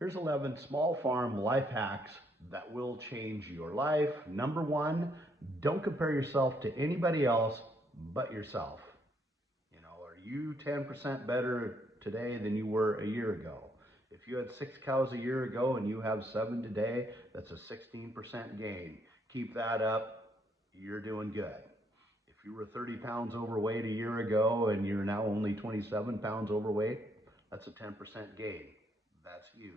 Here's 11 small farm life hacks that will change your life. Number one, don't compare yourself to anybody else but yourself. Are you 10% better today than you were a year ago? If you had 6 cows a year ago and you have 7 today, that's a 16% gain. Keep that up, you're doing good. If you were 30 pounds overweight a year ago and you're now only 27 pounds overweight, that's a 10% gain. That's huge.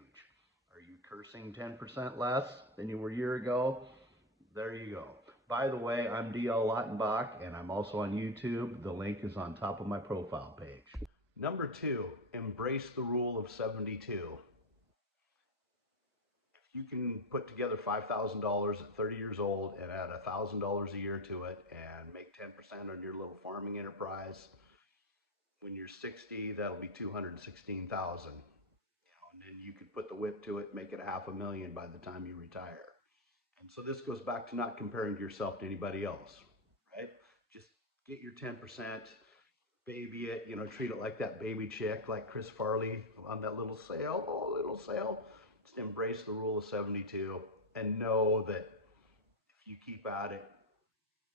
Are you cursing 10% less than you were a year ago? There you go. By the way, I'm DL Lautenbach and I'm also on YouTube. The link is on top of my profile page. Number two, embrace the rule of 72. If you can put together $5,000 at 30 years old and add $1,000 a year to it and make 10% on your little farming enterprise, when you're 60, that'll be 216,000. And then you could put the whip to it, make it $500,000 by the time you retire. And so this goes back to not comparing yourself to anybody else, right? Just get your 10%, baby it, treat it like that baby chick, like Chris Farley on that little sale, oh, little sale. Just embrace the rule of 72 and know that if you keep at it,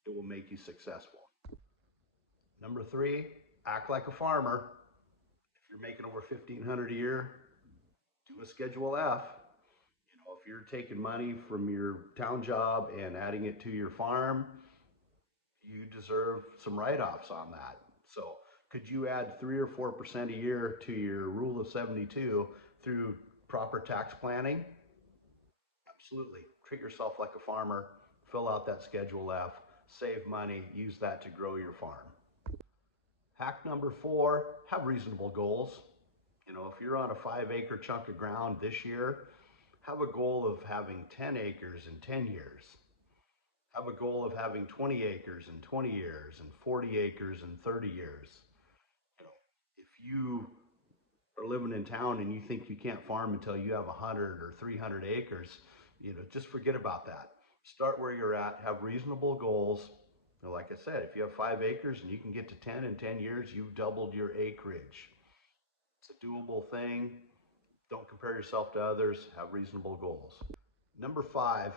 it will make you successful. Number three, act like a farmer. If you're making over 1,500 a year, do a Schedule F. If you're taking money from your town job and adding it to your farm, you deserve some write-offs on that. So could you add 3 or 4% a year to your rule of 72 through proper tax planning? Absolutely. Treat yourself like a farmer, fill out that Schedule F, save money, use that to grow your farm. Hack number four, have reasonable goals. If you're on a 5-acre chunk of ground this year, have a goal of having 10 acres in 10 years. Have a goal of having 20 acres in 20 years and 40 acres in 30 years. If you are living in town and you think you can't farm until you have 100 or 300 acres, just forget about that. Start where you're at, have reasonable goals. Like I said, if you have 5 acres and you can get to 10 in 10 years, you've doubled your acreage. It's a doable thing. Don't compare yourself to others, have reasonable goals. Number five,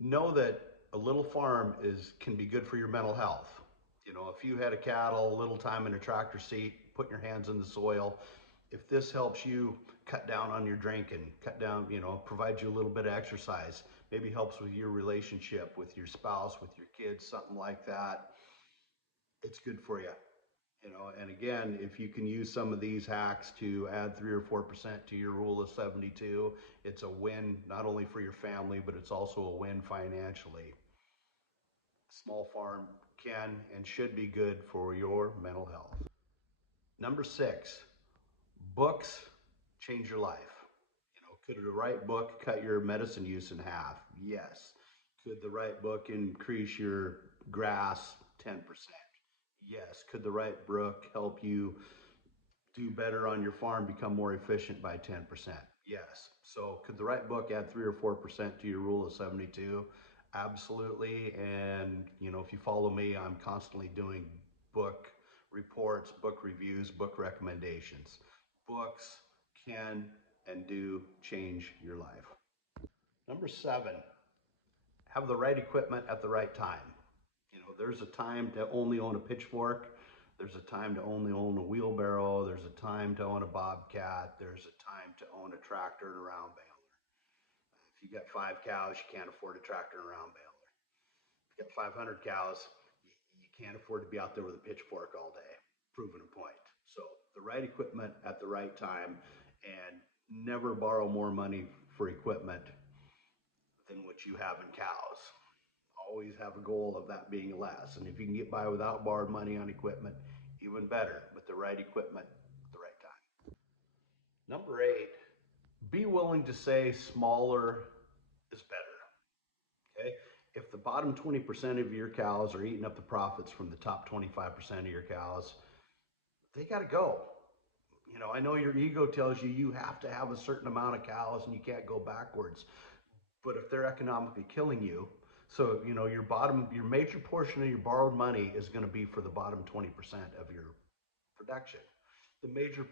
know that a little farm can be good for your mental health. If you had a cattle, a little time in a tractor seat, putting your hands in the soil, if this helps you cut down on your drinking, cut down, provide you a little bit of exercise, maybe helps with your relationship with your spouse, with your kids, something like that, it's good for you. And again, if you can use some of these hacks to add 3 or 4% to your rule of 72, it's a win not only for your family, but it's also a win financially. Small farm can and should be good for your mental health. Number six, books change your life. Could the right book cut your medicine use in half? Yes. Could the right book increase your grass 10%? Yes. Could the right book help you do better on your farm, become more efficient by 10%? Yes. So could the right book add 3 or 4% to your rule of 72? Absolutely. And, if you follow me, I'm constantly doing book reports, book reviews, book recommendations. Books can and do change your life. Number seven, have the right equipment at the right time. There's a time to only own a pitchfork. There's a time to only own a wheelbarrow. There's a time to own a bobcat. There's a time to own a tractor and a round baler. If you got 5 cows, you can't afford a tractor and a round baler. If you got 500 cows, you can't afford to be out there with a pitchfork all day. Proven a point. So the right equipment at the right time, and never borrow more money for equipment than what you have in cows. Always have a goal of that being less. And if you can get by without borrowed money on equipment, even better, with the right equipment at the right time. Number eight, be willing to say smaller is better. Okay? If the bottom 20% of your cows are eating up the profits from the top 25% of your cows, they got to go. I know your ego tells you you have to have a certain amount of cows and you can't go backwards. But if they're economically killing you, so your major portion of your borrowed money is going to be for the bottom 20% of your production. The major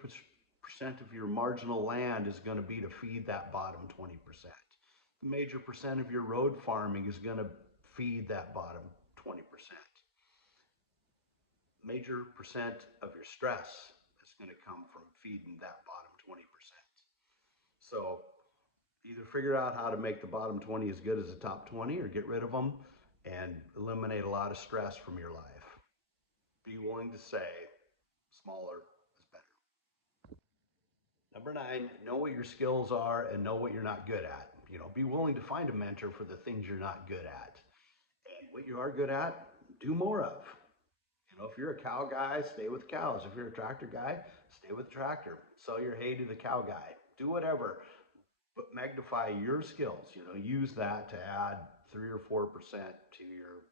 of your marginal land is going to be to feed that bottom 20%. The major percent of your road farming is going to feed that bottom 20%. Major percent of your stress is going to come from feeding that bottom 20%. So either figure out how to make the bottom 20 as good as the top 20 or get rid of them and eliminate a lot of stress from your life. Be willing to say smaller is better. Number 9, know what your skills are and know what you're not good at. Be willing to find a mentor for the things you're not good at. And what you are good at, do more of. If you're a cow guy, stay with cows. If you're a tractor guy, stay with the tractor. Sell your hay to the cow guy. Do whatever, but magnify your skills. Use that to add 3 or 4% to your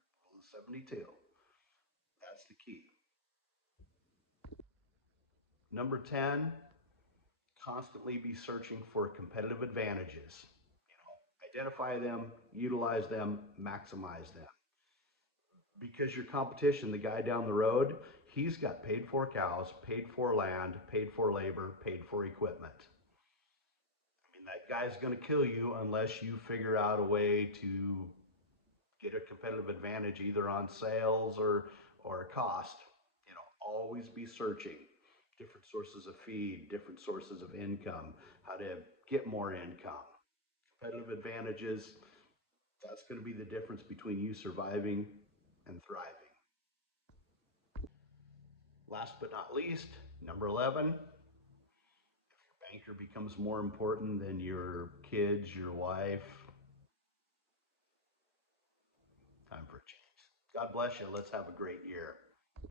72. That's the key. Number 10, constantly be searching for competitive advantages. Identify them, utilize them, maximize them. Because your competition, the guy down the road, he's got paid for cows, paid for land, paid for labor, paid for equipment. That guy's going to kill you unless you figure out a way to get a competitive advantage either on sales or cost. Always be searching different sources of feed, different sources of income, how to get more income. Competitive advantages, that's going to be the difference between you surviving and thriving. Last but not least, number 11, if your banker becomes more important than your kids, your wife, time for a change. God bless you. Let's have a great year.